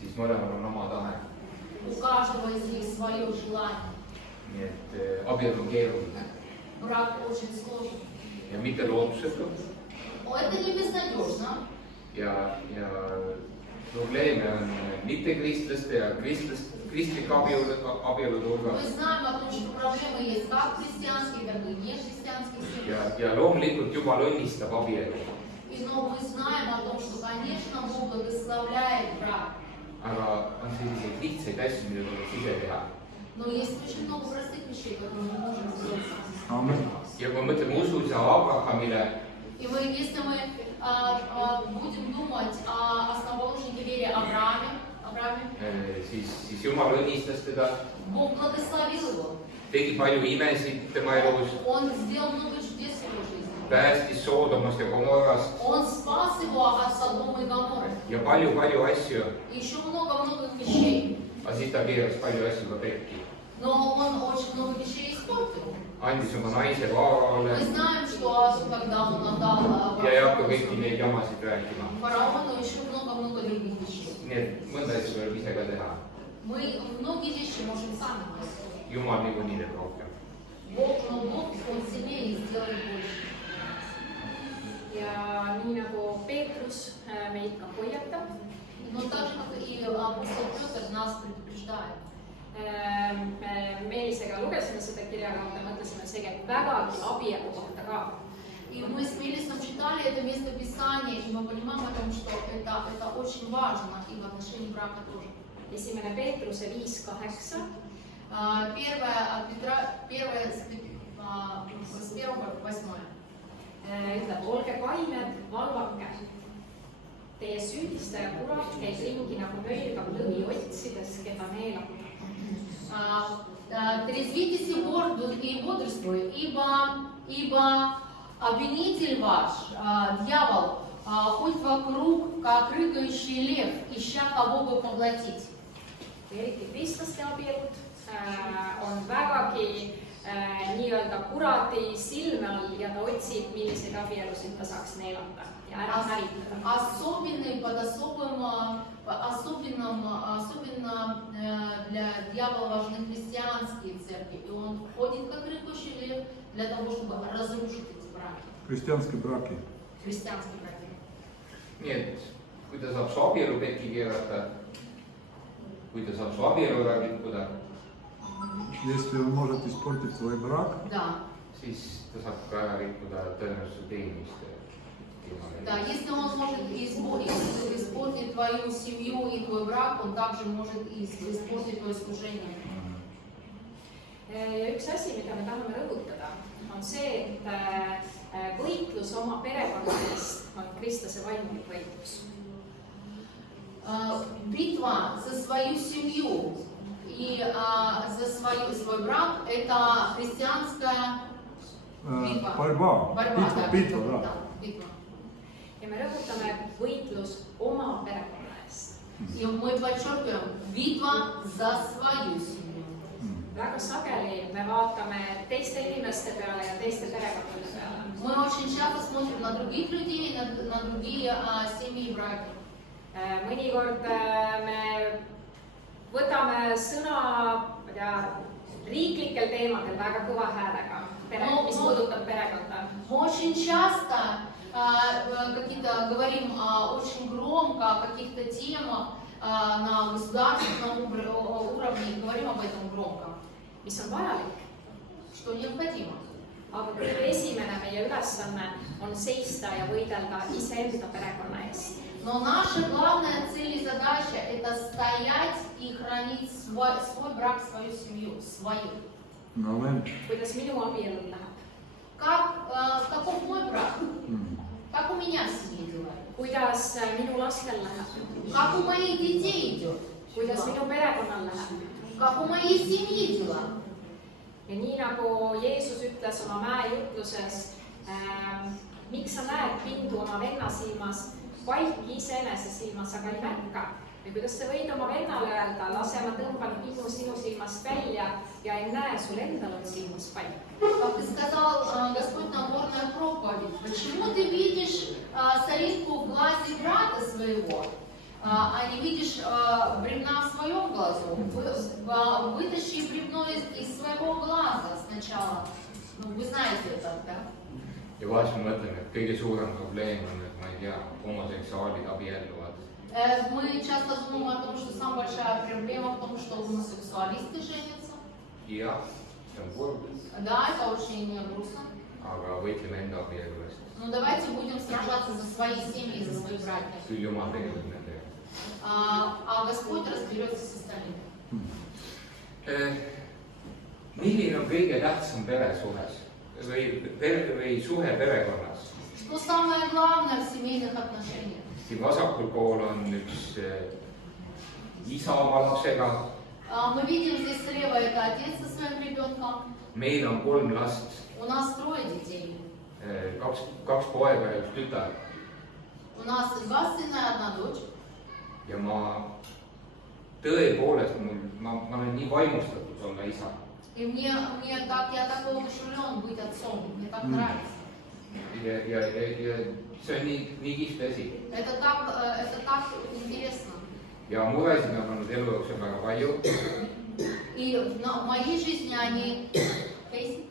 siis mõlemal on oma tahe. У каждого из них свое желание. Nii et abielu on keeruline. Брак очень сложный. Ja mitte lootusetu. Это не безнадежно. Ja probleeme on mittekristlaste ja kristlike abielude hulgas. Мы знаем о том, что проблемы есть как христианские, так и нехристианские семьи. Ja loomulikult Jumal õnnistab abielu. Но мы знаем о том, что, конечно, Бог благословляет брак. Aga on selliseid lihtsaid asju, mida tuleb ise teha. Но есть очень много простых вещей, которые мы можем сделать. Ja kui mõtleme usus ja Abrahamile, И если мы будем думать о основоположнике вере Аврааме, siis Jumal õnnistas teda, Бог благословил его. tegi palju imesid tema elus, Он сделал много чудес в его жизни. päästis Soodomast ja Gomorrast Он спас его от Содома и Гоморры. ja palju asju, Еще много вещей. aga siis ta keeras palju asju ka pekki. Но он очень много вещей испортил. Andis oma naise Vaaraole Мы знаем, что когда он отдал ja ei hakka kõiki neid jamasid rääkima. фараону, еще много других вещей. Nii et mõnda asju tuleb ise ka teha. Мы многие вещи можем сами делать. Jumal niikuinii teeb rohkem. Бог, он сильнее сделает больше. Ja nii nagu Peetrus meid ka hoiatab, Но так же, как и апостол Петр нас предупреждает. Meelisega lugesime seda kirja kohta, mõtlesime, et see käib vägagi abielu kohta ka. И мы с Мелисом читали это место Писания, и мы понимаем о том, что это очень важно и в отношении брака тоже. Esimene Peetruse 5:8. Первое от Петра, первое с 1 по 8. Ütleb, olge kained, valvake. Teie süüdistaja kurat käib ringi nagu möilgav lõvi otsides, keda neelab. Трезвитесь и бодрствуй, ибо обвинитель ваш, дьявол, ходит вокруг, как рыкающий лев, ища кого бы поглотить. Eriti kristlaste abielud on vägagi nii-öelda kuradi silme all ja ta otsib, milliseid abielusid ta saaks neelata ja ära hävitada. Особенно для дьявола важны христианские церкви. И он ходит как рыкающий лев для того, чтобы разрушить эти браки. Христианские браки. Христианские браки. Nii et kui ta saab su abielu pekki keerata, kui ta saab su abielu ära rikkuda, Если он может испортить твой брак, siis ta saab ka ära rikkuda tõenäoliselt teenimist. Да, если он может испортить твою семью и твой брак, он также может испортить твое служение. Ja üks asi, mida me tahame rõhutada, on see, et võitlus oma perekonna eest on kristlase vaimulik võitlus. Битва за свою семью и за свой брак – это христианская битва. Битва. Ja me rõhutame võitlus oma perekonna eest. И мы подчеркиваем битва за свою семью. Väga sageli me vaatame teiste inimeste peale ja teiste perekondade peale. Мы очень часто смотрим на других людей, на другие семьи и браки. Mõnikord me võtame sõna riiklikel teemadel väga kõva häälega, mis puudutab perekonda. Очень часто говорим очень громко о каких-то темах на государственном уровне, говорим об этом громко. Mis on vajalik, что необходимо. Aga kõige esimene meie ülesanne on seista ja võidelda iseenda perekonna eest. Но наша главная цель и задача – это стоять и хранить свой брак, свою семью, свою. Kuidas minu abielul läheb? Каков мой брак? Как у меня в семье дела? Kuidas minu lastel läheb? Как у моих детей идет? Kuidas minu perekonnal läheb? Как у моей семьи дела? Ja nii nagu Jeesus ütles oma mäejutluses, miks sa näed pindu oma venna silmas, vaiki iseenese silmas, aga ei märka. Ja kuidas sa võid oma vennale öelda, lase ma tõmban pindu sinu silmast välja ja ei näe sul endal on silmas paik. Как и сказал Господь Нагорная проповедь, почему ты видишь соринку в глазе брата своего, а не видишь глазу. Вытащи бревно из своего глаза сначала. Ну, вы знаете это, да? Ja vahest ma mõtlen, et kõige suurem probleem on, et ma ei tea, homoseksuaalid abielluvad. Мы часто думаем о том, что самая большая проблема в том, что гомосексуалисты женятся. Jah, see on kurb, Да, это очень грустно. aga võitleme enda abielu eest. Но давайте будем сражаться за свои семьи, за свои братья. Küll jumal tegeleb nendega. А Господь разберется с остальными. Milline on kõige tähtsam peresuhes või suhe perekonnas? Что самое главное в семейных отношениях? Siin vasakul pool on üks isa oma lapsega. Мы видим здесь слева это отец со своим ребенком. Meil on 3 last, У нас 3 детей. kaks poega ja üks tütar. У нас 2 сына и 1 дочь. Ja ma tõepoolest, ma olen nii vaimustatud olla isa. И я так воодушевлен быть отцом. Мне так нравится. Ja see on nii kihvt asi. Это так интересно. Ja muresid on olnud elu jooksul väga palju. И в моей жизни они...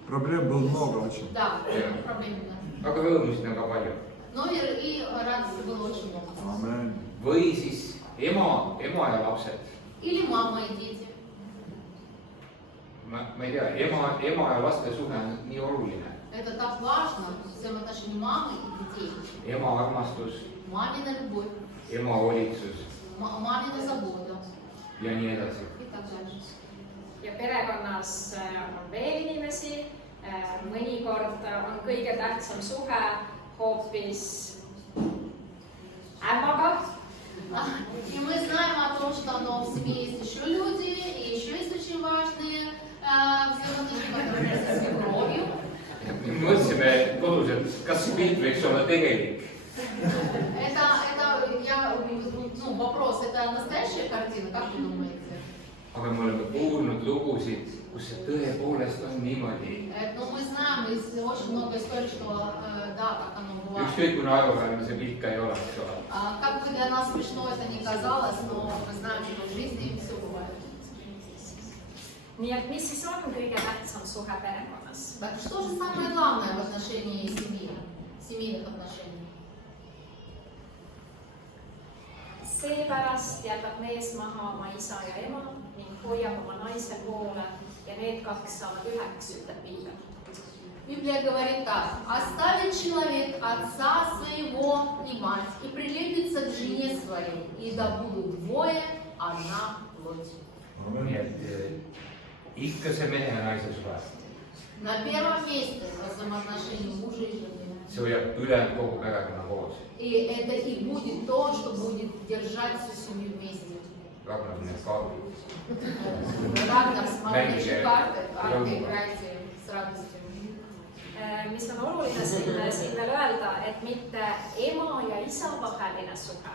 Проблем было много очень. Да, проблем, да. Aga rõõmusid on ka palju. Но и радости было очень много. Amen. Või siis ema ja lapsed. Или мама и дети. Ma ei tea, ema ja laste suhe on nii oluline. Это так важно, взаимоотношения мамы и детей. Ema armastus, Мамина любовь, ema hoolitsus мамина забота ja nii edasi. и так дальше. ja perekonnas on veel inimesi, mõnikord on kõige tähtsam suhe hoopis ämmaga. И мы знаем о том, что в семье есть еще люди, и еще есть очень важные взаимоотношения, которые со свекровью. Mõtlesime kodus, et kas see pilt võiks olla tegelik. Вопрос, это настоящая картина, как вы думаете? Aga me oleme kuulnud lugusid, kus see tõepoolest on niimoodi. Но мы знаем очень много историй, что да, как оно бывает. Ükskõik kui naeruväärne see pilt ka ei ole, eks ole. Как бы для нас смешно это ни казалось, но мы знаем, что в жизни все бывает. nii et mis siis on kõige tähtsam suhe perekonnas? Так что же самое главное в отношении семьи, семейных отношений? Seepärast jätab mees maha oma isa ja ema ning hoiab oma naise poole ja need 2 saavad üheks, ütleb Piibel. Библия говорит так: оставит человек отца своего и мать и прилепится к жене своей, и да будут 2 одна плоть. Nii et ikka see mehe ja naise suhe. На первом месте взаимоотношения мужа и жены. See hoiab üle kogu perekonna koos. И это и будет то, что будет держать всю семью вместе. Ragnar, need kaardid. Рагнар, смотрите карты, играйте с радостью. Mis on oluline siin veel öelda, et mitte ema ja isa vaheline suhe,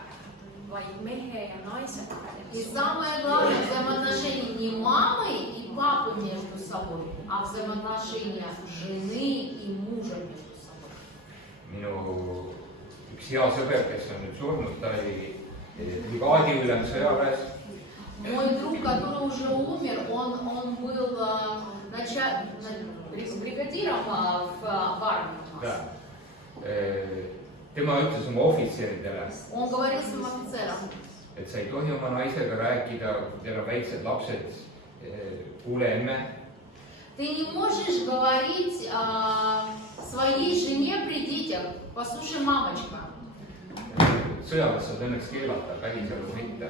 vaid mehe ja naise vaheline И suhe. самое главное взаимоотношения не мамы и папы между собой, а взаимоотношения жены и мужа между собой. Minu üks hea sõber, kes on nüüd surnud, ta oli brigaadiülem sõjaväes. Мой друг, который уже умер, он был бригадиром в армии. Да. Tema ütles oma ohvitseridele, Он говорил своим офицерам: et sa ei tohi oma naisega rääkida, kui teil on väiksed lapsed, kuule emme. Ты не можешь говорить своей жене при детях: послушай, мамочка. Sõjaväes saad õnneks keelata, päriselus mitte.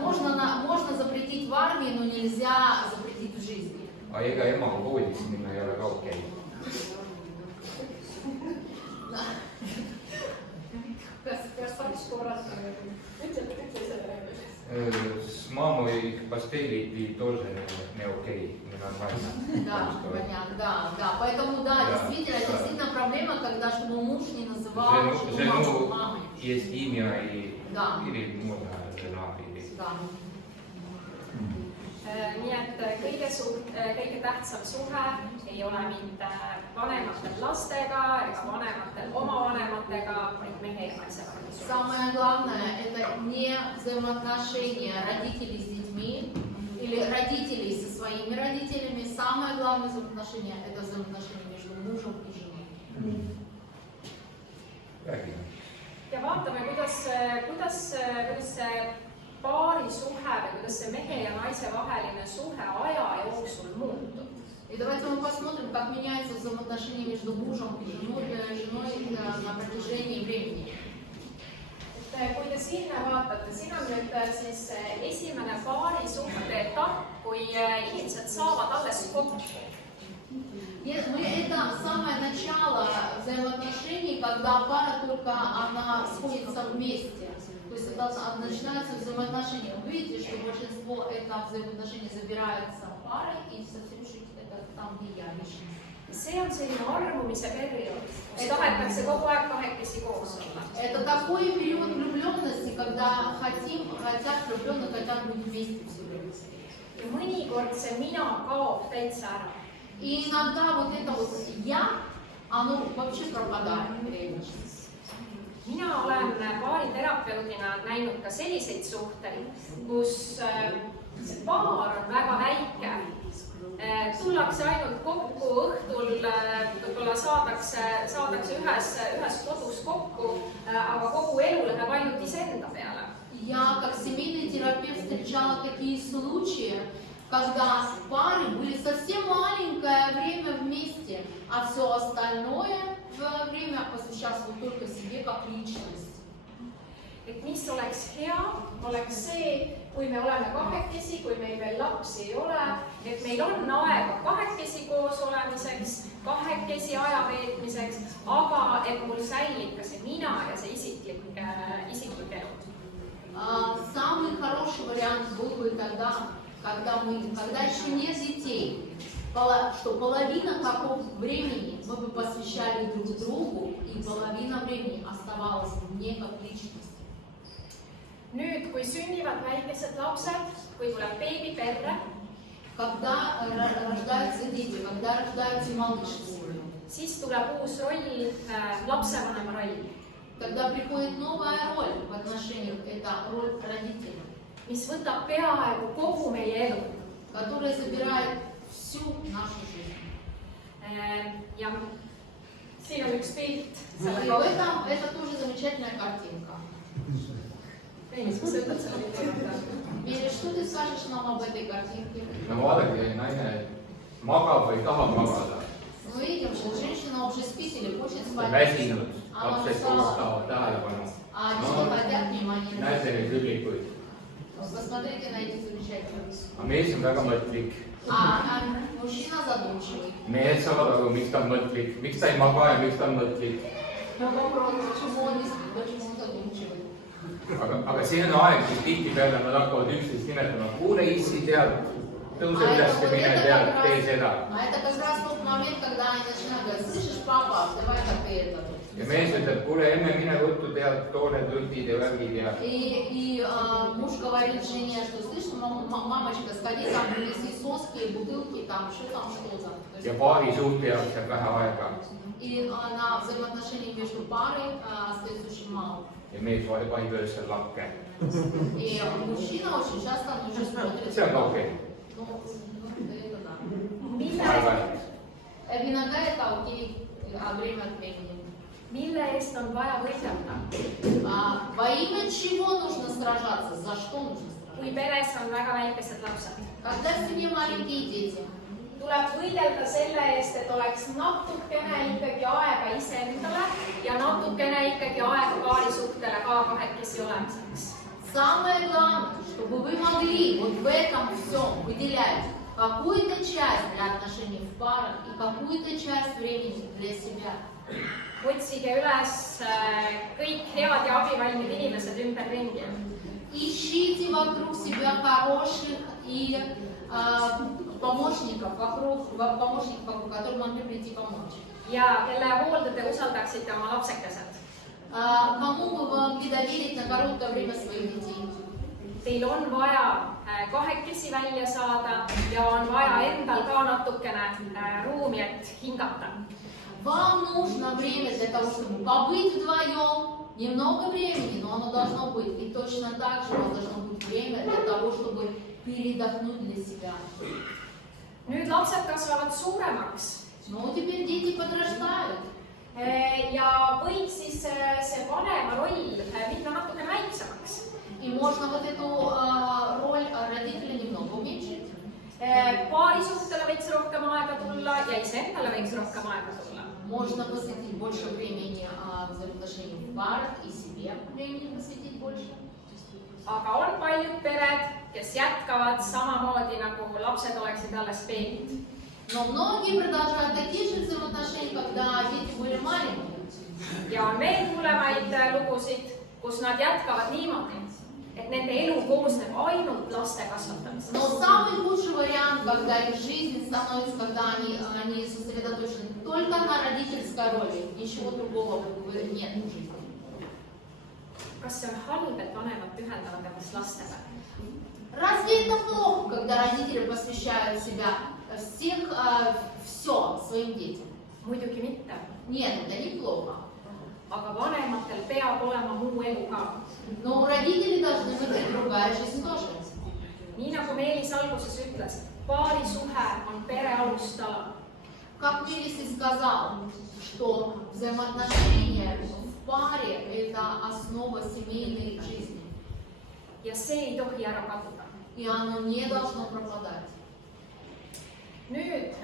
Можно запретить в армии, но нельзя запретить в жизни. Aga ega emaga koolisse minna ei ole ka okei. Kas saaks korrata? Ütle selle. С мамой постелить и тоже не окей, не нормально. Да, понятно, да. Поэтому, да, действительно, это действительно проблема, когда чтобы муж не называл жену мамой. Есть имя и Да. или можно жена или... Да. Nii et kõige tähtsam suhe ei ole mitte vanematel lastega ega vanematel oma vanematega, vaid mehe ja naise vaheline suhe. Самое главное, это не взаимоотношения родителей с детьми, или родителей со своими родителями, самое главное взаимоотношение – это взаимоотношение между мужем и женой. räägime. ja vaatame, kuidas see paari suhe või kuidas see mehe ja naise vaheline suhe aja jooksul muutub. И давайте мы посмотрим, как меняется взаимоотношение между мужем и женой на протяжении времени. Kui te sinna vaatate, siin on nüüd siis esimene paari suhte etapp, kui inimesed saavad alles kokku. Это самое начало взаимоотношений, когда пара только она сходится вместе. То есть это начинаются взаимоотношения. Вы видите, что большинство это взаимоотношения забираются парой, и совсем чуть это там, где я личность. See on selline armumise periood, kus tahetakse kogu aeg kahekesi koos olla. Это такой период влюбленности, когда влюбленные хотят быть вместе все время. Ja mõnikord see mina kaob täitsa ära. И иногда вот это вот я, оно вообще пропадает. Mina olen baariterapeudina näinud ka selliseid suhteid, kus see paar on väga väike. Tullakse ainult kokku õhtul, võib-olla saadakse ühes kodus kokku, aga kogu elu läheb ainult iseenda peale. Я как семейный терапевт встречала такие случаи, когда пары были совсем маленькое время вместе, а все остальное время посвящалось только себе как личность. Et mis oleks hea, oleks see, kui me oleme kahekesi, kui meil veel lapsi ei ole, et meil on aega kahekesi koos olemiseks, kahekesi aja veetmiseks, aga et mul säilib ka see mina ja see isiklik elu. Самый хороший вариант был бы тогда, когда еще нет детей, что половина такого времени мы бы посвящали друг другу, и половина времени оставалась мне как личности. Nüüd, kui sünnivad väikesed lapsed, kui tuleb beebi perre, когда рождаются дети, когда рождаются малыши, siis tuleb uus roll, lapsevanema roll. Тогда приходит новая роль в отношениях, это роль родителя, mis võtab peaaegu kogu meie elu. которая забирает всю нашу жизнь. Ja siin on üks pilt. И в этом это тоже замечательная картинка. Мири, что ты скажешь нам об этой картинке? No vaadake, naine magab või tahab magada. Мы видим, что женщина уже спит или хочет спать. Väsinud, Она lapsed kodus устала, tahavad tähelepanu. а дети хотят внимания. Näete neid üllikuid. Посмотрите на этих замечательных. Aga mees on väga mõtlik. А мужчина задумчивый. Mehed saavad aru, miks ta on mõtlik, miks ta ei maga ja miks ta on mõtlik. Почему он не спит, почему он задумчивый? Aga see on aeg, kus tihtipeale nad hakkavad üksteist nimetama. Kuule issi tead, tõuse üles ja mine tead, tee seda. А это как раз тот момент, когда они начинают говорить: слышишь, папа, давай как ты это. Ja mees ütleb, kuule emme mine võttu tead, too need võtid ja värgid ja. И муж говорит жене, что слышишь, мамочка, сходи там, принеси соски, бутылки, там, что-то. Ja paari suhte jaoks jääb vähe aega. И на взаимоотношения между парой остается очень мало. Ja mees vahib öösel lakke. И мужчина очень часто уже смотрит. See on ka okei. Ну, это да. Иногда это окей, а время от времени. Mille eest on vaja võidelda? Во имя чего нужно сражаться? За что нужно сражаться? Kui peres on väga väikesed lapsed. Когда в семье маленькие дети. Tuleb võidelda selle eest, et oleks natukene ikkagi aega iseendale ja natukene ikkagi aega paarisuhtele ka kahekesi olemiseks. Самое главное, чтобы вы могли вот в этом всем выделять какую-то часть для отношений в парах и какую-то часть времени для себя. Otsige üles kõik head ja abivalmid inimesed ümberringi. Ищите вокруг себя хороших и помощников, которым могли прийти помочь. Ja kelle hoolde te usaldaksite oma lapsekesed. Кому вы могли доверить на короткое время своих детей? Teil on vaja kahekesi välja saada ja on vaja endal ka natukene ruumi, et hingata. Вам нужно время для того, чтобы побыть вдвоем, немного времени, но оно должно быть. И точно так же у вас должно быть время для того, чтобы передохнуть для себя. nüüd lapsed kasvavad suuremaks Но теперь дети подрастают. ja võiks siis see vanema roll minna natuke väiksemaks. И можно вот эту роль родителя немного уменьшить. Paarisuhtele võiks rohkem aega tulla ja iseendale võiks rohkem aega tulla. Можно посвятить больше времени взаимоотношениям в парах и себе времени посвятить больше. Aga on paljud pered, kes jätkavad samamoodi, nagu lapsed oleksid alles beebid. Но многие продолжают такие же взаимоотношения, когда дети были маленькие. Ja on veel hullemaid lugusid, kus nad jätkavad niimoodi, et nende elu koosneb ainult laste kasvatamisest. Но самый худший вариант, когда их жизнь становится, когда они сосредоточены только на родительской роли, ничего другого нет в жизни. Kas see on halb, et vanemad pühendavad ennast lastele? Разве это плохо, когда родители посвящают себя все своим детям? Muidugi mitte. Нет, это неплохо. Aga vanematel peab olema muu elu ka. Но у родителей должны быть и другая жизнь тоже. Nii nagu Meelis alguses ütles, paari suhe on pere alustala. Как Мелис и сказал, что взаимоотношения в паре – это основа семейной жизни. Ja see ei tohi ära kaduda. И оно не должно пропадать. Nüüd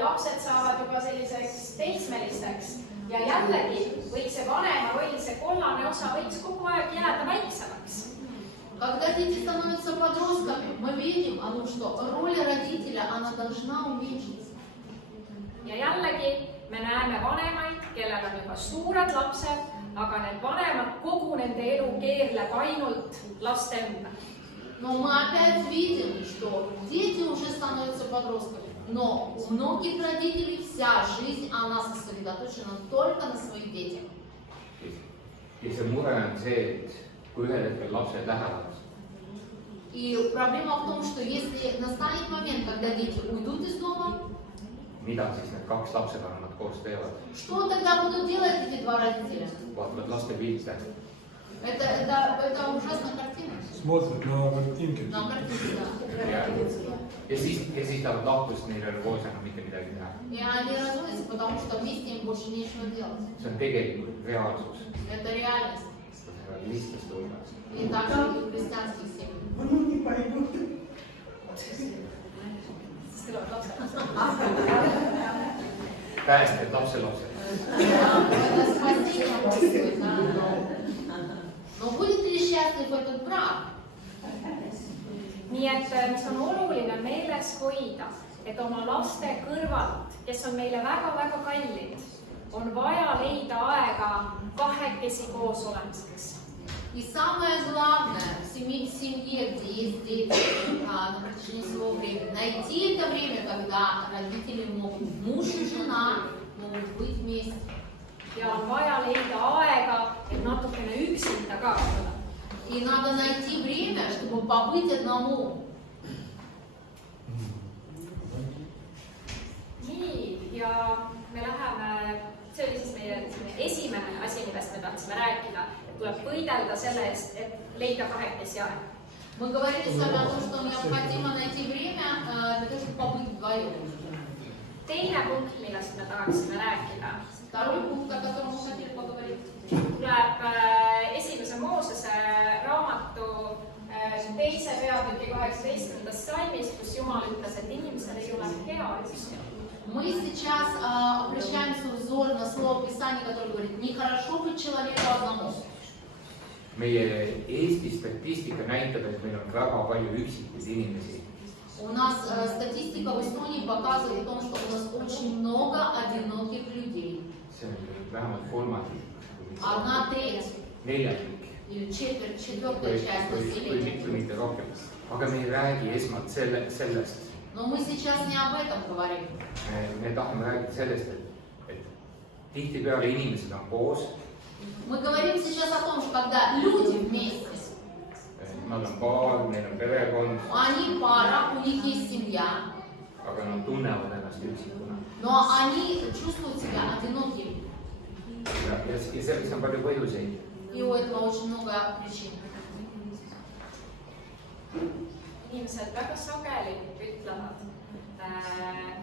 lapsed saavad juba selliseks teismelisteks ja jällegi võiks see vanema roll, see kollane osa võiks kogu aeg jääda väiksemaks. Когда дети становятся подростками, мы видим, что роль родителя, она должна уменьшиться. Ja jällegi me näeme vanemaid, kellel on juba suured lapsed, aga need vanemad, kogu nende elu keerleb ainult laste ümber. Но мы опять видим, что дети уже становятся подростками, но у многих родителей вся жизнь, она сосредоточена только на своих детях. Ja see mure on see, et kui ühel hetkel lapsed lähevad. И проблема в том, что если настанет момент, когда дети уйдут из дома, Mida siis need kaks lapsevanemat koos teevad? что тогда будут делать эти два родителя? Vaatavad laste pilte. Это ужасная картина. Смотрят на картинки. На картинке, да. Ja siis tahavad lahkust, neil ei ole koos enam mitte midagi teha. И они разводятся, потому что вместе им больше нечего делать. See on tegelikult reaalsus. Это реальность. Lihtsasti hulgas. И также и в христианских семьях. Päästjad, lapselapsed. Это спасение происходит, да. Но будет ли счастлив этот брак? Nii et mis on oluline meeles hoida, et oma laste kõrvalt, kes on meile väga-väga kallid, on vaja leida aega kahekesi koos olemiseks. И самое главное в семье, где есть дети, на протяжении своего времени, найти это время, когда родители могут, муж и жена могут быть вместе. Ja on vaja leida aega, et natukene üksinda ka olla. И надо найти время, чтобы побыть одному. Nii, ja me läheme, see oli siis meie esimene asi, millest me tahtsime rääkida, et tuleb võidelda selle eest, et leida kahekesi aega. Мы говорили с вами о том, что необходимо найти время для того, чтобы побыть вдвоем. Teine punkt, millest me tahaksime rääkida, Второй пункт, о котором мы хотели поговорить, tuleb esimese Moosese raamatu 2. peatüki 18. salmist, kus Jumal ütles, et inimesel ei ole hea üksi. Мы сейчас обращаем свой взор на слово Писания, которое говорит, нехорошо быть человеку одному. Meie Eesti statistika näitab, et meil on väga palju üksikuid inimesi. У нас статистика в Эстонии показывает о том, что у нас очень много одиноких людей. See on vähemalt kolmandik. 1/3 Neljandik. или четвертая часть Kui населения. mitte rohkem. Aga me ei räägi esmalt sellest. Но мы сейчас не об этом говорим. Me tahame rääkida sellest, et tihtipeale inimesed on koos. Мы говорим сейчас о том, что когда люди вместе, Nad on paar, neil on perekond, они пара, у них есть семья, aga nad tunnevad ennast üksikuna. но они чувствуют себя одинокими. Ja selleks on palju põhjuseid. И у этого очень много причин. Inimesed inimesed väga sageli ütlevad,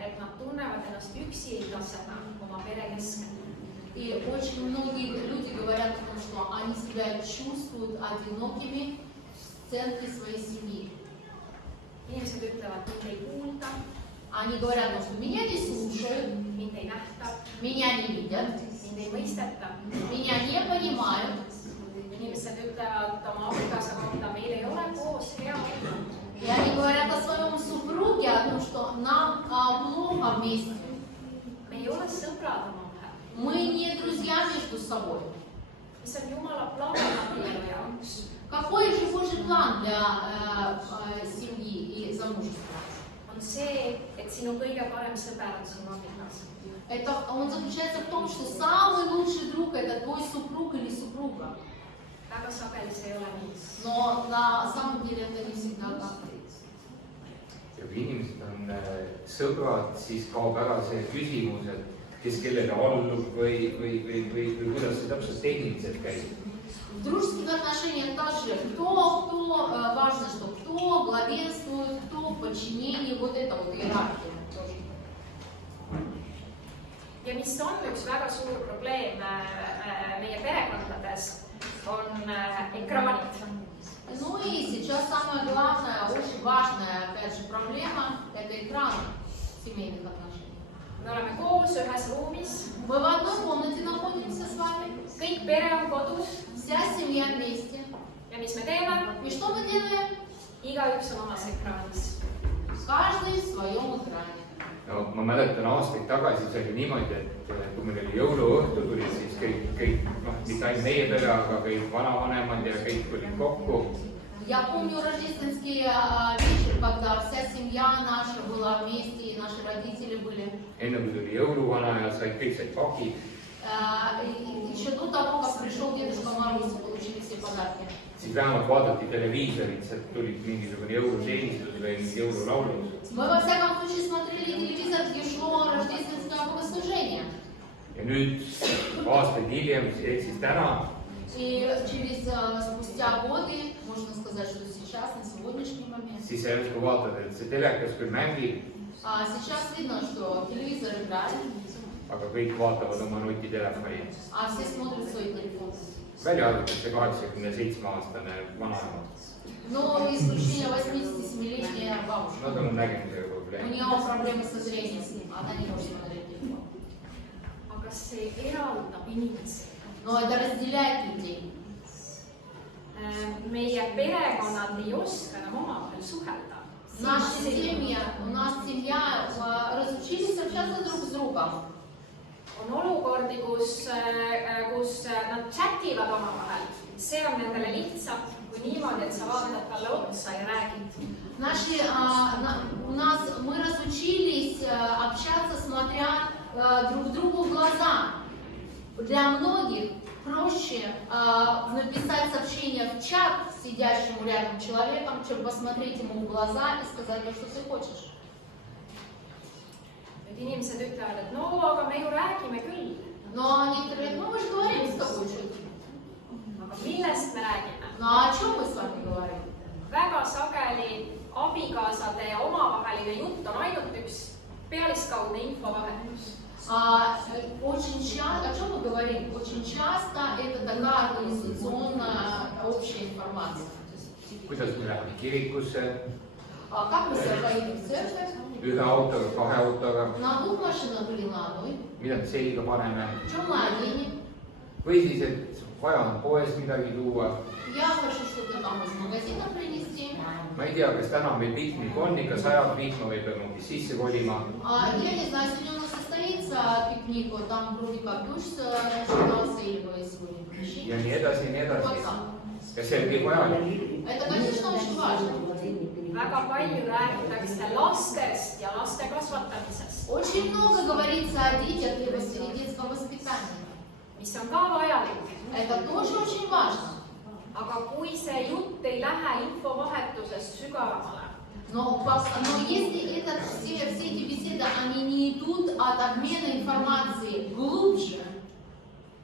et nad tunnevad ennast üksildasena oma pere keskel. И очень многие люди говорят о том, что они себя чувствуют одинокими в центре своей семьи. Inimesed ütlevad, mind ei kuulda, Они говорят, что меня не слушают, mind ei nähta, меня не видят, mind ei mõisteta. меня не понимают. Inimesed ütlevad oma abikaasa kohta, meil ei ole koos hea olla. И они говорят о своем супруге, о том, что нам плохо вместе. Me ei ole sõbrad omavahel. Мы не друзья между собой. Mis on Jumala plaan abielu jaoks? Какой же Божий план для семьи и замужества? On see, et sinu kõige parem sõber on sinu abikaasa. Он заключается в том, что самый лучший друг – это твой супруг или супруга. Väga sageli see ei ole nii. Но на самом деле это не всегда так. ja kui inimesed on sõbrad, siis kaob ära see küsimus, et kes kellele allub või kuidas see täpselt tehniliselt käib. В дружеских отношениях также кто, важно, что кто главенствует, кто в подчинении, вот это вот иерархия тоже. Ja mis on üks väga suur probleem meie perekondades, on ekraanid. Ну и сейчас самая главная, очень важная, опять же, проблема – это экран семейных отношений. Me oleme koos ühes ruumis, Мы в одной комнате находимся с вами, kõik pere on kodus вся семья вместе. ja mis me teeme? И что мы делаем? Igaüks on omas ekraanis. Каждый в своем экране. No ma mäletan aastaid tagasi, see oli niimoodi, et kui meil oli jõuluõhtu tulid, siis kõik, mitte ainult meie pere, aga kõik vanavanemad ja kõik tulid kokku. Я помню рождественский вечер, когда вся семья наша была вместе, и наши родители были. Enne kui tuli jõuluvana ja kõik said pakid. Еще до того, как пришел Дедушка Мороз, получили все подарки. Siis vähemalt vaadati televiisorit, sealt tulid mingisugune jõuluteenistus või mingi jõululaulus. Мы во всяком случае смотрели телевизор, где шло рождественское богослужение. Ja nüüd aastaid hiljem, ehk siis täna, И спустя годы, можно сказать, что сейчас, на сегодняшний момент, siis sa järsku vaatad, et see telekas küll mängib, сейчас видно, что телевизор играет, aga kõik vaatavad oma nutitelefoni. а все смотрят свои телефоны. Välja arvatud see 87-aastane vanaema. Но исключение 87-летняя бабушка. No tal on nägemisega У probleem. нее проблемы со зрением, она не может смотреть телефон. Aga see eraldab inimesi. Но это разделяет людей. Meie perekonnad ei oska enam omavahel suhelda. У нас семья разучились общаться друг с другом. On olukordi, kus nad chativad omavahel. See on nendele lihtsam kui niimoodi, et sa vaatad talle otsa ja räägid. Мы разучились общаться, смотря друг другу в глаза. Для многих проще написать сообщение в чат сидящему рядом человеком, чем посмотреть ему в глаза и сказать, что ты хочешь. Nüüd inimesed ütlevad, et no, aga me ju räägime küll. Но некоторые говорят, мы же говорим с тобой чуть. Aga millest me räägime? Ну а о чем мы с вами говорим? Väga sageli abikaasade omavaheline jutt on ainult üks pealiskaudne infovahetus. Очень часто, о чем мы говорим? Очень часто это такая организационная общая информация. Kuidas me läheme kirikusse, Как мы себя поедем в церковь? ühe autoga, kahe autoga, На двух машинах или на одной? mida me selga paneme. Что мы оденем? Või siis, et vaja on poes midagi tuua. Я хочу что-то там из магазина принести. Ma ei tea, kas täna meil piknik on, ikka sajab vihma või peab mingi sisse kolima. Я не знаю, сегодня у нас состоится пикник, вот там вроде как дождь начинался, или вы сегодня пришли. Ja nii edasi, ja nii edasi. Вот так. Ja see on kõik vajalik. Это, конечно, очень важно. Väga palju räägitakse lastest ja laste kasvatamisest, Очень много говорится о детях и детском воспитании. mis on ka vajalik. Это тоже очень важно. Aga kui see jutt ei lähe infovahetusest sügavamale, Но если все эти беседы, они не идут от обмена информацией глубже,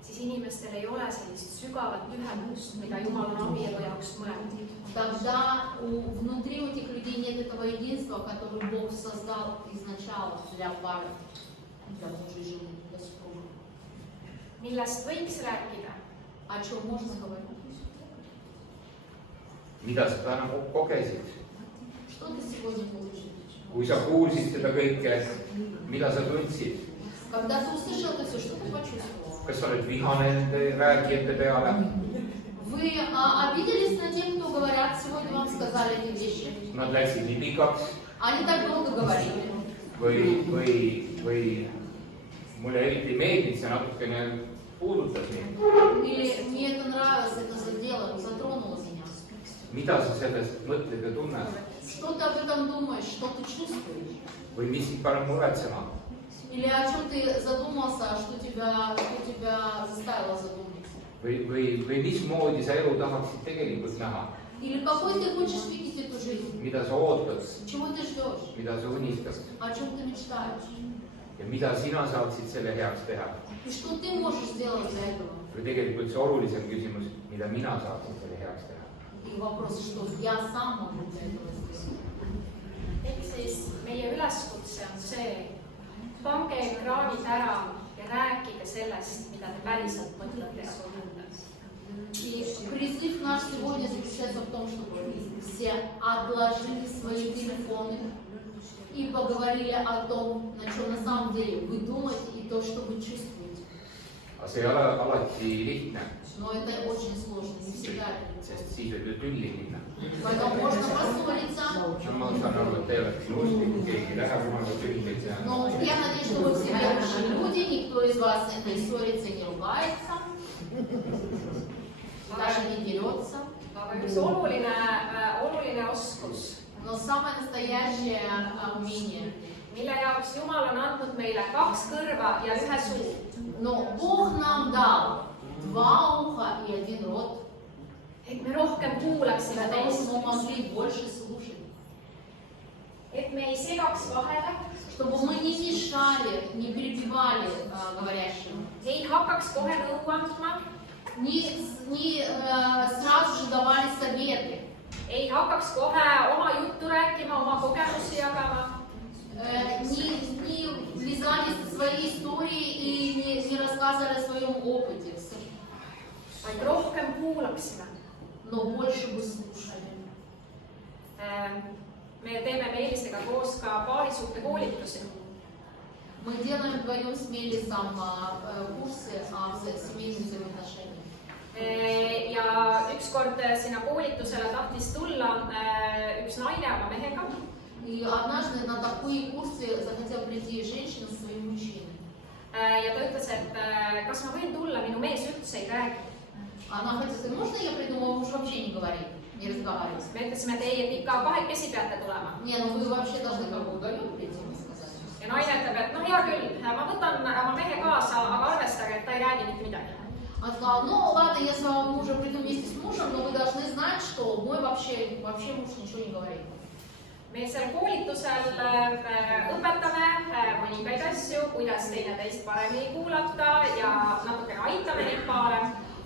siis inimestel ei ole sellist sügavat ühendust, mida Jumal on abielu jaoks mõelnud. тогда внутри у этих людей нет этого единства, которое Бог создал изначально для пары, для мужа и жены, для супруга. Millest võiks rääkida? О чем можно говорить? mida sa täna kogesid, Что ты сегодня получил? kui sa kuulsid seda kõike, mida sa tundsid, Когда ты услышал это все, что ты почувствовал? kas sa oled vihane nende rääkijate peale, Вы обиделись на тех, кто говорят, сегодня вам сказали эти вещи? nad läksid nii pikaks Они так долго говорили. või mulle eriti ei meeldinud, see natukene puudutas mind. Или мне это нравилось, это задело, затронуло меня. mida sa sellest mõtled ja tunned Что ты об этом думаешь, что ты чувствуешь? või mis sind paneb muretsema? Или о чем ты задумался, что тебя заставило задуматься? või mismoodi sa elu tahaksid tegelikult näha, Или какой ты хочешь видеть эту жизнь? mida sa ootad, Чего ты ждешь? mida sa unistad О чем ты мечтаешь? ja mida sina saaksid selle heaks teha. И что ты можешь сделать для этого? või tegelikult see olulisem küsimus, mida mina saaksin selle heaks teha. И вопрос, что я сам могу для этого сделать. Ehk siis meie üleskutse on see, pange ekraanid ära ja rääkige sellest, mida te päriselt mõtlete ja tunnete. И призыв наш сегодня заключается в том, чтобы все отложили свои телефоны и поговорили о том, на чем на самом деле вы думаете и то, что вы чувствуете. aga see ei ole alati lihtne, Но это очень сложно, не всегда это легко. sest siis võib ju tülli minna. Поэтому можно поссориться, ma saan aru, et te olete siin usklik, kui keegi läheb omaga tülli ja но я надеюсь, что вы все верующие люди, никто из вас не ссорится, не ругается, даже не дерется. Aga üks oluline oskus, Но самое настоящее умение. mille jaoks Jumal on andnud meile 2 kõrva ja 1 suu. Но Бог нам дал 2 уха и 1 рот, Et me rohkem kuulaksime для того, teist, чтобы мы могли больше слушать. et me ei segaks vahele, Чтобы мы не мешали, не перебивали говорящего. ei hakkaks kohe nõu andma, Не сразу же давали советы. ei hakkaks kohe oma juttu rääkima, oma kogemusi jagama, Не влезали со своей историей и не рассказывали о своем опыте. vaid rohkem kuulaksime. Но больше бы слушали. Me teeme Meelisega koos ka paarisuhte koolitusi. Мы делаем вдвоем с Мелисом курсы о семейных взаимоотношениях. Ja ükskord sinna koolitusele tahtis tulla üks naine oma mehega. И однажды на такие курсы захотела прийти женщина со своим мужчиной. Ja ta ütles, et kas ma võin tulla, minu mees üldse ei räägi. Она хотела сказать, можно я приду, мой муж вообще не говорит, не разговаривает. Me ütlesime, et ei, et ikka kahekesi peate tulema. Не, ну вы вообще должны как бы вдвоем прийти, мы сказали. Ja naine ütleb, et noh, hea küll, ma võtan oma mehe kaasa, aga arvestage, et ta ei räägi mitte midagi. Она сказала, ну ладно, я своего мужа приду вместе с мужем, но вы должны знать, что мой вообще муж ничего не говорит. Me seal koolitusel õpetame mõningaid asju, kuidas teineteist paremini kuulata ja natukene aitame neid paare.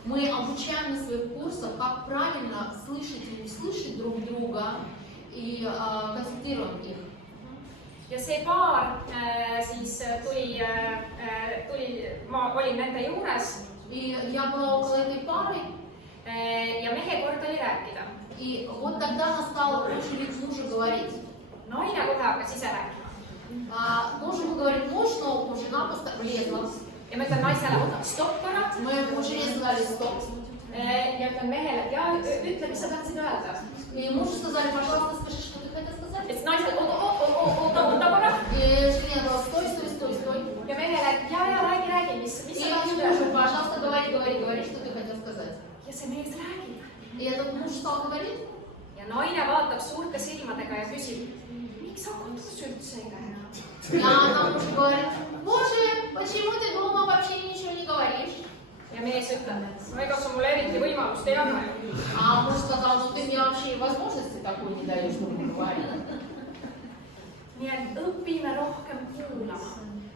Мы обучаем на своих курсах, как правильно слышать и услышать друг друга и консультируем их. Ja see paar siis tuli, ma olin nende juures И я была около этой пары, ja mehe kord oli rääkida. и вот тогда настала очередь мужа говорить. Naine kohe hakkas ise rääkima. Муж ему говорит, муж, но жена влезла. Ja ma ütlen naisele, oota, stopp korra. Мы ему жене сказали стоп. Ja ütlen mehele, et jaa, ütle, mis sa tahtsid öelda. И мужу сказали, пожалуйста, скажи, что ты хотел сказать. Et naisel, oota korra. И жене сказала, стой. Ja mehele, et jaa, räägi, mis И sa tahtsid мужу, öelda. пожалуйста, говори, что ты хотел сказать. Ja see mees räägib. И этот муж стал говорить. Ja naine vaatab suurte silmadega ja küsib, miks sa kodus üldse ei lähe? И она мужу говорит, боже, почему ты дома вообще ничего не говоришь? Ja mees ütleb, no ega sa mulle eriti võimalust ei anna ju. А муж сказал, ну ты мне вообще и возможности такой не даешь, чтобы говорить. Nii et õpime rohkem kuulama.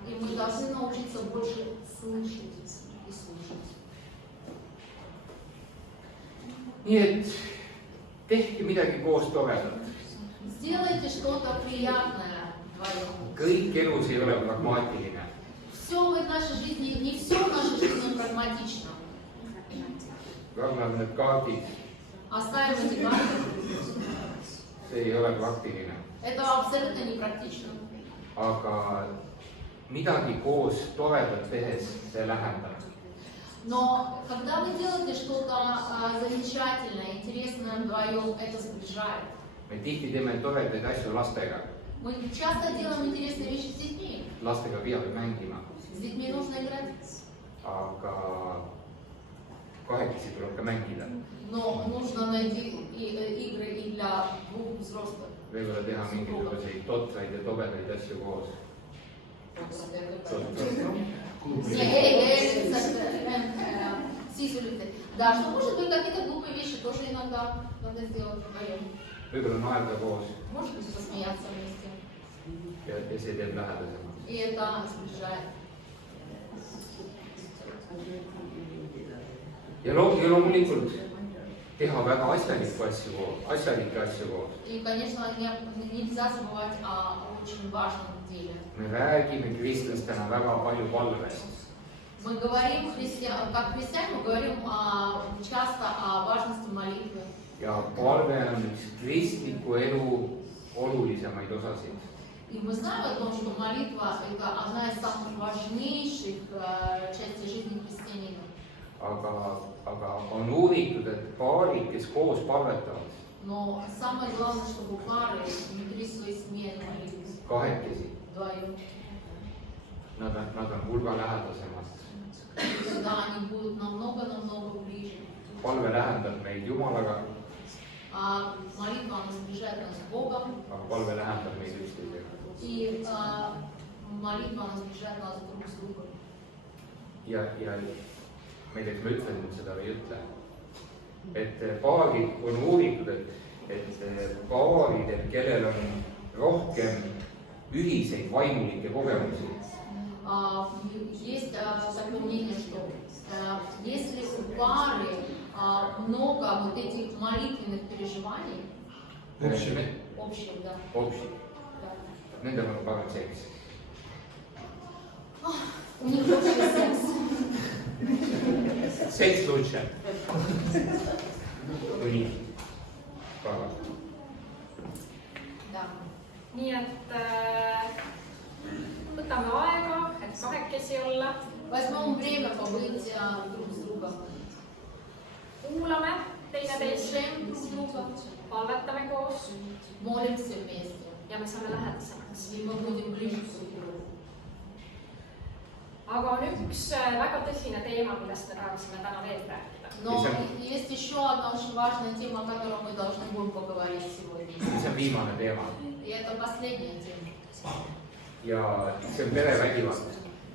И мы должны научиться больше слышать и слушать. nii et tehke midagi koos toredat. Сделайте что-то приятное вдвоем. kõik elus ei ole pragmaatiline. Все в нашей жизни, не все в нашей жизни прагматично. Ragnar, need kaardid, Оставим эти карты. see ei ole praktiline. Это абсолютно непрактично. Aga midagi koos toredat tehes see lähendab. Но когда вы делаете что-то замечательное, интересное вдвоем, это сближает. me tihti teeme toredaid asju lastega. Мы часто делаем интересные вещи с детьми. Lastega peab mängima, С детьми нужно играть. aga kahekesi tuleb ka mängida. Но нужно найти игры и для двух взрослых. Võib-olla teha mingisuguseid totraid ja tobedaid asju koos. Да, что может быть какие-то глупые вещи тоже иногда надо сделать вдвоем. Võib-olla naerda koos Может быть посмеяться вместе. ja see teeb lähedasemaks. И это сближает. Ja loomulikult teha väga asjalikke asju koos. И, конечно, нельзя забывать о очень важном деле. Me räägime kristlastena väga palju palvest. Мы говорим, как христиане, мы говорим часто о важности молитвы. Ja palve on üks kristliku elu olulisemaid osasid. И мы знаем о том, что молитва – это одна из самых важнейших частей жизни христианина. Aga on uuritud, et paarid, kes koos palvetavad, Но самое главное, чтобы пары внутри своей семьи молились kahekesi, вдвоем. nad on hulga lähedasemad. Тогда они будут намного ближе. Palve lähendab meid Jumalaga, А молитва, она сближает нас с Богом. aga palve lähendab meid üksteisega. И молитва, она сближает нас друг с другом. Ja ma ei tea, kas ma ütlen nüüd seda või ei ütle. Et paarid on uuritud, et paaridel, kellel on rohkem ühiseid vaimulikke kogemusi, Есть такое мнение, что если у пары много вот этих молитвенных переживаний, общих, да, nendel on parem seks. у них общий секс. Seks lutše. Nii. Parem. Да. nii et võtame aega, et kahekesi olla, Возьмем время побыть друг с другом. kuulame teineteist, Слушаем друг друга, palvetame koos молимся вместе. ja me saame lähedasemaks. И мы будем ближе друг к другу. aga on üks väga tõsine teema, millest me tahaksime täna veel rääkida. Но есть еще одна очень важная тема, о которой мы должны будем поговорить сегодня. See on viimane teema. И это последняя тема. Ja see on perevägivald.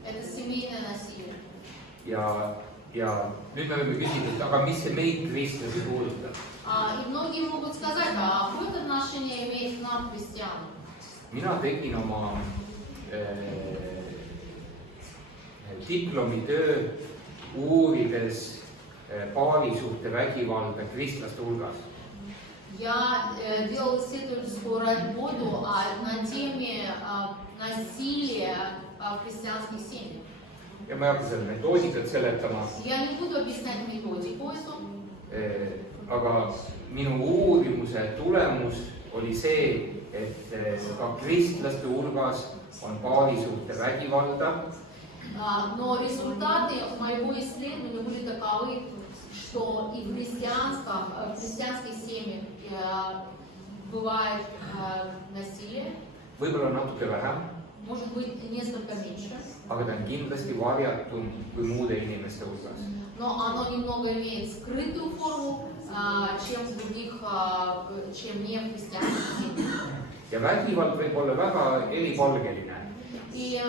Это семейное насилие. Ja nüüd me võime küsida, et aga mis see meid kristlasi puudutab? И многие могут сказать, а какое отношение имеет к нам, христианам? Mina tegin oma diplomitöö uurides paarisuhte vägivalda kristlaste hulgas. Я делала исследовательскую работу на теме насилия в христианских семьях. Ja ma ei hakka seda metoodikat seletama, Я не буду объяснять методику эту, aga minu uurimuse tulemus oli see, et ka kristlaste hulgas on paarisuhte vägivalda. но результаты моего исследования были таковы, что и в христианских семьях бывает насилие, Võib-olla natuke vähem, может быть несколько меньше, aga ta on kindlasti varjatum kui muude inimeste hulgas. но оно немного имеет скрытую форму, чем не в христианских семьях. Ja vägivald võib olla väga eripalgeline. И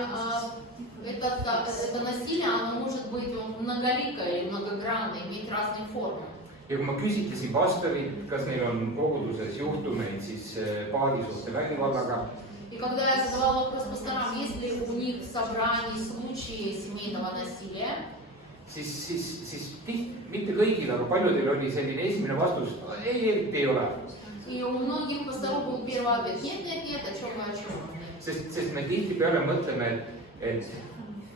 это насилие, оно может быть многоликое или многогранное, иметь разные формы. Ja kui ma küsitlesin pastorit, kas neil on koguduses juhtumeid siis paarisuhte vägivallaga, И когда я задавала вопрос пасторам, есть ли у них в собрании случаи семейного насилия, siis mitte kõigil, aga paljudel oli selline esimene vastus, ei, eriti ei ole. И у многих пасторов был первый ответ. Нет, о чем мы. Sest me tihtipeale mõtleme, et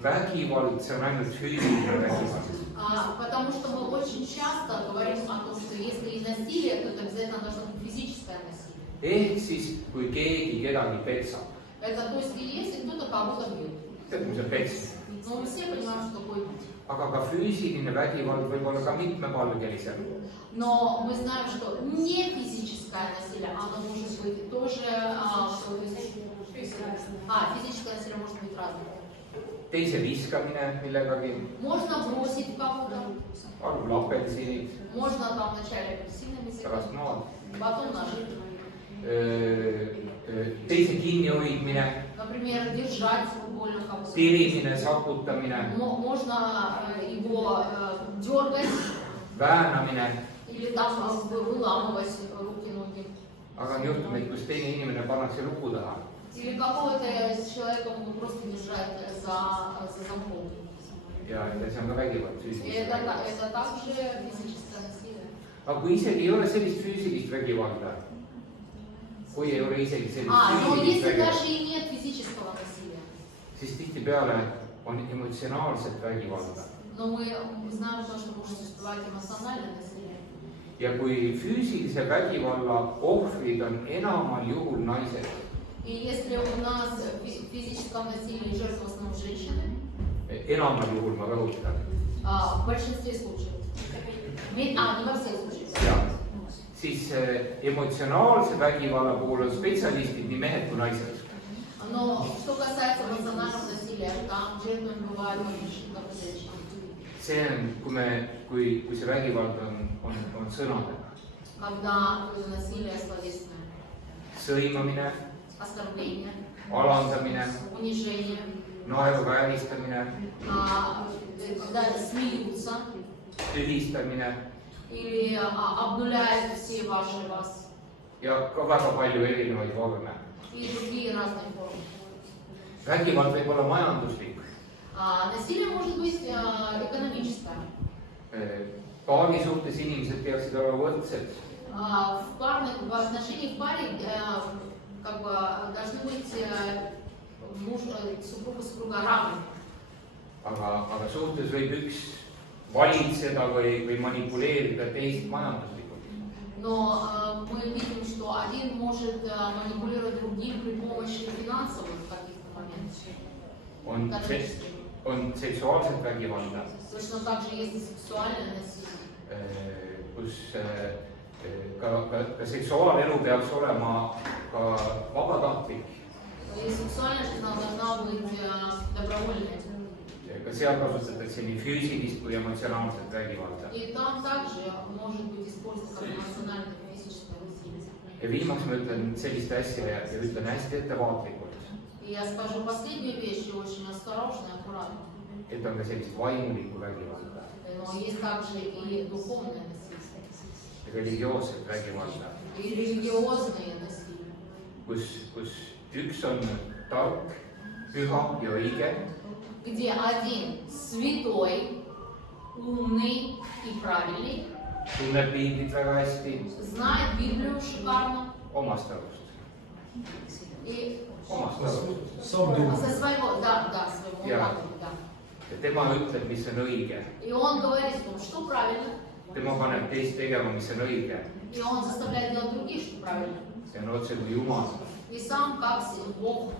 vägivald, see on ainult füüsiline vägivald. Потому что мы очень часто говорим о том, что если и насилие, то это обязательно должно быть физическое насилие. Ehk siis, kui keegi kedagi petsab, Это то есть, если кто-то кого-то бьет. tead, kui see pets, Но мы все понимаем, что такое бить. aga ka füüsiline vägivald võib olla ka mitmepalgelisem. Но мы знаем, что не физическое насилие, оно может быть тоже... физическое насилие может быть разным. Teise viskamine millegagi, Можно бросить кого-то, algul apelsinid, можно там вначале апельсинами pärast закрыть, maad. потом ножи. Teise kinnihoidmine, Например, держать больно кого-то. tirimine, saputamine, Можно его дергать väänamine, или там выламывать руки, ноги. aga on juhtumeid, kus teine inimene pannakse luku taha. Или какого-то человека могут просто держать за замком. Ja see on ka vägivald И füüsiline. это также физическое насилие. Aga kui isegi ei ole sellist füüsilist vägivalda, kui ei ole isegi sellist Но füüsilist если vägivalda, даже и нет физического насилия, siis tihtipeale on emotsionaalset vägivalda. но мы знаем то, что может существовать эмоциональное насилие. Ja kui füüsilise vägivalla ohvrid on enamal juhul naised, И если у нас в физическом насилии жертвы в основном женщины, enamal juhul ma rõhutan, в большинстве случаев, не во всех случаях, siis emotsionaalse vägivalla puhul on spetsialistid nii mehed kui naised. но что касается эмоционального насилия, там жертвами бывают как мужчины, как и женщины. See on, kui see vägivald on sõnadega. Когда насилие словесное, Sõimamine, оскорбление, alandamine, унижение, naeruvääristamine, когда смеются tühistamine или обнуляют все ваши вас ja ka väga palju erinevaid vorme. и другие разные формы. Vägivald võib olla majanduslik. Насилие может быть экономическое. Paari suhtes inimesed peaksid olema võrdsed. В отношении в паре как бы должны быть муж, супруга равны. Aga suhtes võib üks valitseda või manipuleerida teist majanduslikult. Но мы видим, что один может манипулировать другим при помощи финансовых каких-то моментов. On seksuaalset vägivalda, Точно так же есть и сексуальное насилие. kus ka seksuaalelu peaks olema ka vabatahtlik. И сексуальная жизнь должна быть добровольной. Ka seal kasutatakse nii füüsilist kui emotsionaalset vägivalda. И там также может быть использовано как эмоциональное и физическое насилие. Ja viimaks ma ütlen sellist asja ja ütlen hästi ettevaatlikult, И я скажу последнюю вещь, и очень осторожно и аккуратно. et on ka sellist vaimulikku vägivalda, Но есть также и духовное насилие, religioosset vägivalda, и религиозное насилие, kus üks on tark, püha ja õige, где один святой, умный и правильный, tunneb piiblit väga hästi, знает Библию шикарно, omast arust. и Omast arust. со своего, своего Я. разума, да. Ja tema ütleb, mis on õige. И он говорит о том, что правильно, Tema paneb teist tegema, mis on õige. и он заставляет делать других, что правильно. See on otse kui Jumal. И сам как Бог.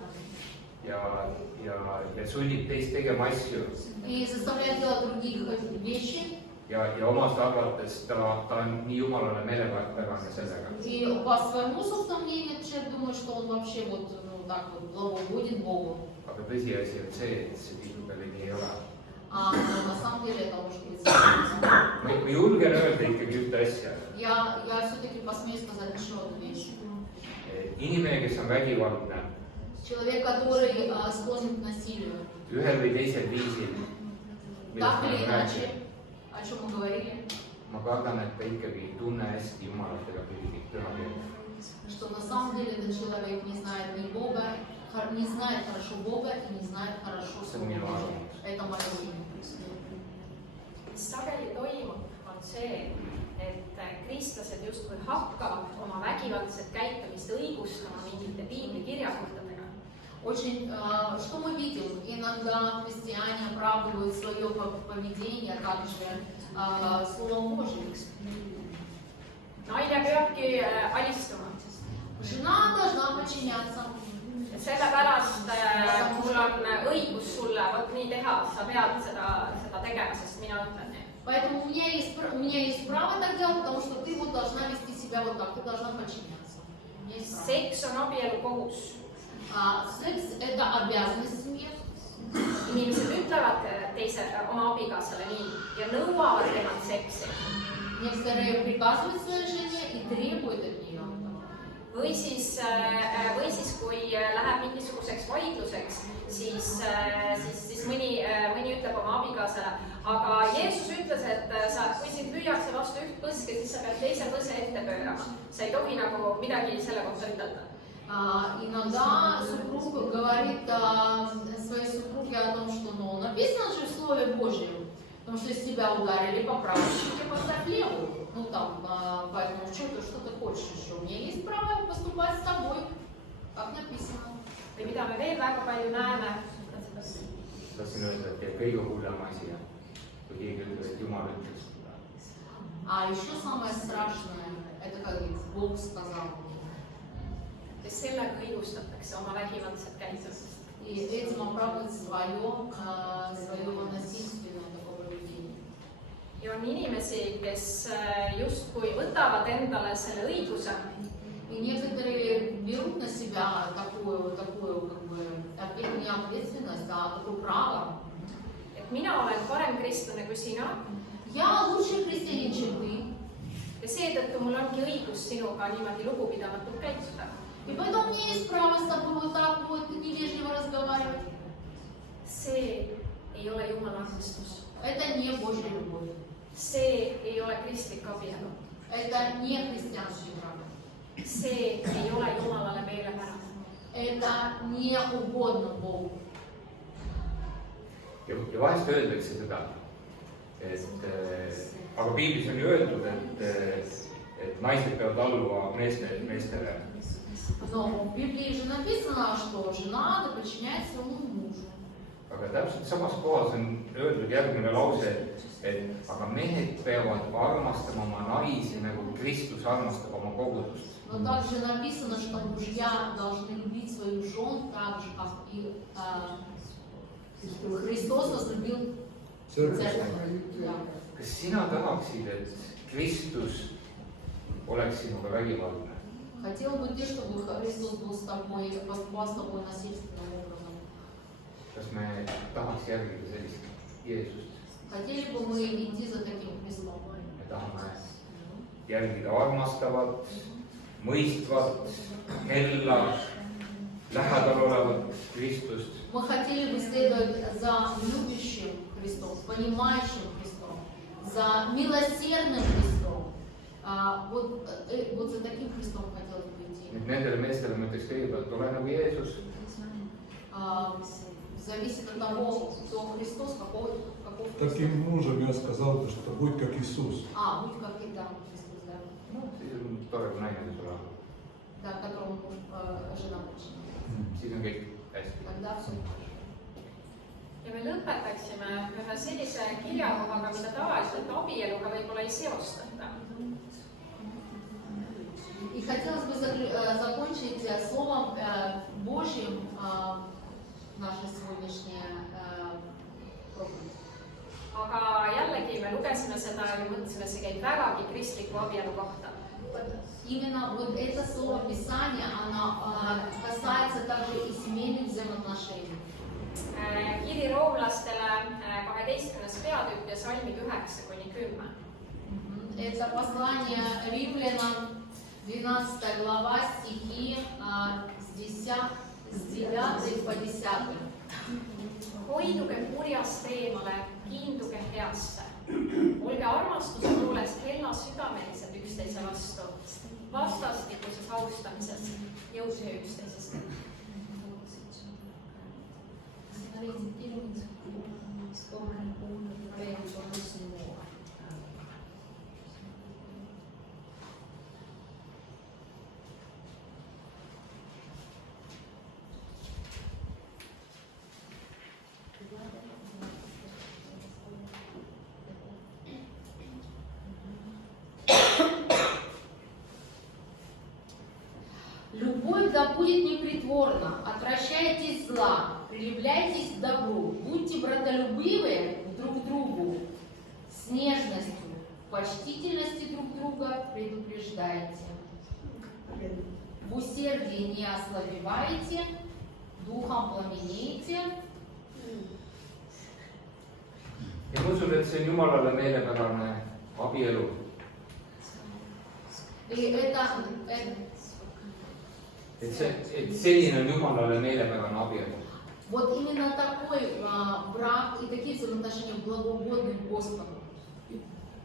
Ja sunnib teist tegema asju. И заставляет делать других вещи. Ja omast arvates ta on nii Jumalale meelepärane sellega. И по своему собственному мнению человек думает, что он вообще вот, так вот благоугоден Богу. Aga tõsiasi on see, et see tihtipeale nii ei ole. Но на самом деле это может быть. Ma julgen öelda ikkagi ühte asja. Я все-таки посмею сказать еще одну вещь. Inimene, kes on vägivaldne, Человек, который склонен к насилию, ühel või teisel viisil, так или иначе, о чем мы говорили, ma kardan, et ta ikkagi ei tunne hästi Jumalat ega püha keelt. что на самом деле этот человек не знает ни Бога, не знает хорошо Бога и не знает хорошо See on minu Бога. arvamus. Это мое мнение. sageli toimub, on see, et kristlased justkui hakkavad oma vägivaldset käitumist õigustama mingite piiblикirjakohtadega. Очень, что мы видим? Иногда христиане оправдывают свое поведение также Словом Божьим. Naine peabki alistuma. Жена должна подчиняться. Sellepärast mul on õigus sulle vot nii teha, sa pead seda tegema, sest mina ütlen nii. Поэтому у меня есть право так делать, потому что ты вот должна вести себя вот так, ты должна подчиняться. Seks on abielu kohus. Секс – это обязанность семьи. Inimesed ütlevad oma abikaasale nii ja nõuavad temalt seksi. Некоторые приказывают своей жене и требуют от нее. Või siis kui läheb mingisuguseks vaidluseks, siis mõni ütleb oma abikaasale, aga Jeesus ütles, et kui sind lüüakse vastu üht põske, siis sa pead teise põse ette pöörama. Sa ei tohi nagu midagi selle kohta ütelda. Иногда супруг говорит своей супруге о том, что написано же в Слове Божьем, потому что если тебя ударили по правой щеке, поставь левую. Ну там, поэтому что ты хочешь еще? У меня есть право поступать с тобой, как написано. Või mida me veel väga palju näeme? Tahtsin öelda, et kõige hullem asi, kui keegi ütleb, et Jumal ütles. А еще самое страшное, это как Бог сказал. Kes sellega õigustatakse oma vägivaldset käitumist. И этим оправдывать свое насильственное такое поведение. Ja on inimesi, kes justkui võtavad endale selle õiguse. И некоторые берут на себя такую как бы, не ответственность, а такое право. Et mina olen parem kristlane kui sina. Я лучший христианин, чем ты. Ja seetõttu mul ongi õigus sinuga niimoodi lugupidamatult käituda. И поэтому у меня есть право с тобой вот так вот невежливо разговаривать. See ei ole Jumala armastus. Это не Божья любовь. See ei ole kristlik abielu. Это не христианский брак. See ei ole Jumalale meelepärane. Это не угодно Богу. Ja vahest öeldakse seda, et aga piiblis on ju öeldud, et naised peavad alluma meestele. Но в Библии же написано, что жена да подчиняет своему мужу. Aga täpselt samas kohas on öeldud järgmine lause, et aga mehed peavad armastama oma naisi, nagu Kristus armastab oma kogudust. Но также написано, что мужья должны любить свою жену так же, как и Христос возлюбил церковь. Kas sina tahaksid, et Kristus oleks sinuga vägivaldne? Хотел бы ты, чтобы Христос был с тобой и поступал с тобой насильственным образом? Kas me tahaks järgida sellist Jeesust? Хотели бы мы идти за таким Христом? Me tahame järgida armastavat, mõistvat, hella, lähedal olevat Kristust. Мы хотели бы следовать за любящим Христом, понимающим Христом, за милосердным Христом. Вот за таким Христом хотелось бы идти. Nendele meestele ma ütleks kõigepealt, ole nagu Jeesus. Зависит от того, кто Христос, каков Таким мужем я сказал, что будь как Иисус. будь как и там Христос, да. No, siis on tore, kui naine on sulle. Да, которому жена подчиняется. Siis on kõik hästi. Тогда все хорошо. Ja me lõpetaksime ühe sellise kirjakohaga, mida tavaliselt abieluga võib-olla ei seostata. И хотелось бы закончить словом Божьим наше сегодняшнее проповедь. Aga jällegi me lugesime seda ja mõtlesime, see käib vägagi kristliku abielu kohta. Именно вот это слово Писания, оно касается также и семейных взаимоотношений. Kiri roomlastele 12. peatükk ja salmid 9-10. Это послание римлянам, 12 глава, стихи с 9 по 10. Hoiduge kurjast eemale, kiinduge heasse. Olge armastuse poolest hella südamelised üksteise vastu, vastastikuses austamises, jõudke üksteisest. будет непритворно, отвращайтесь зла, прилепляйтесь к добру, будьте братолюбивы друг к другу, с нежностью, в почтительности друг друга предупреждайте. В усердии не ослабевайте, духом пламенейте. ja ma usun, et see on Jumalale meelepärane abielu. И это et selline on Jumalale meelepärane abielu. вот именно такой брак и такие взаимоотношения благоугодны Господу.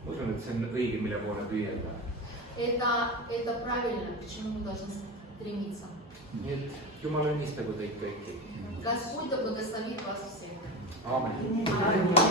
ma usun, et see on õige, mille poole püüelda. Это правильно, к чему мы должны стремиться. nii et Jumal õnnistagu teid kõiki. Господь да благословит вас всех. Aamen. Аминь.